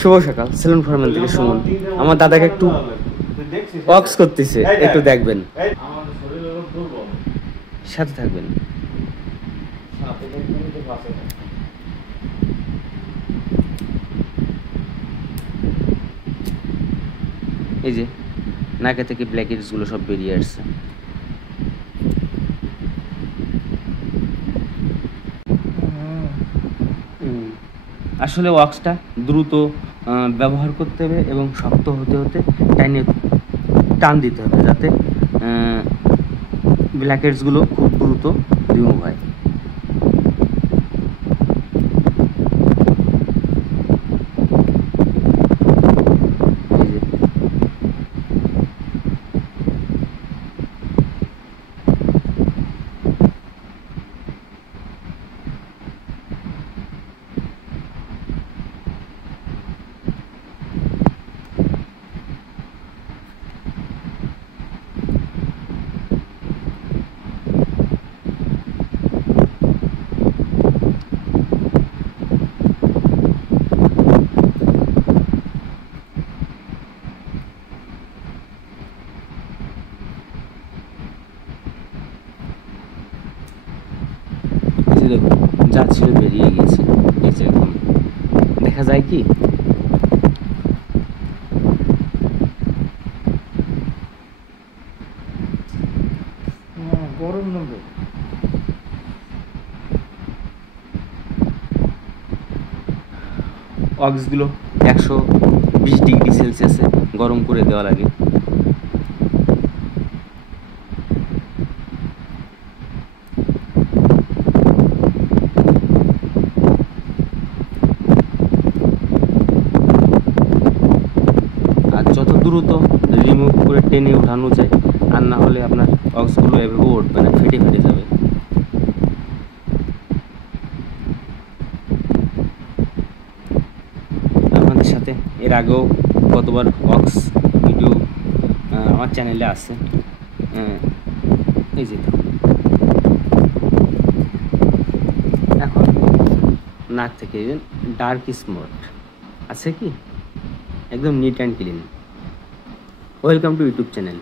শুভ সকাল, salon foreman থেকে সুমন। আমার দাদাকে একটু ওয়াক্স করতেছে, একটু দেখবেন, সাথে থাকবেন। এই যে নাকে থেকে ব্ল্যাক হেডস গুলো সব বেরিয়ে আসছে। আসলে ওয়াক্সটা দ্রুত ব্যবহার করতে হবে এবং শক্ত হতে হতে টান দিতে হবে, যাতে ব্ল্যাক হেডসগুলো খুব দ্রুত রিমুভ হয়। দেখুন, যা ছিল বেরিয়ে গিয়েছে। এই যে এখন দেখা যায় কি গরম নেবে। ওয়াক্সগুলো 120 ডিগ্রি সেলসিয়াসে গরম করে দেওয়া লাগে। যত দ্রুত রিমুভ করে টেনে ওঠানো যায়, আর না হলে আপনার ওয়াক্সগুলো এভাবে উঠবে না, ফেটে ফেটে যাবে। আপনাদের সাথে এর আগেও কতবার ওয়াক্স ভিডিও আমার চ্যানেলে আছে। এই যে এখন নাক থেকে ডার্ক স্মট আছে কি, একদম neat and clean. Welcome to YouTube channel.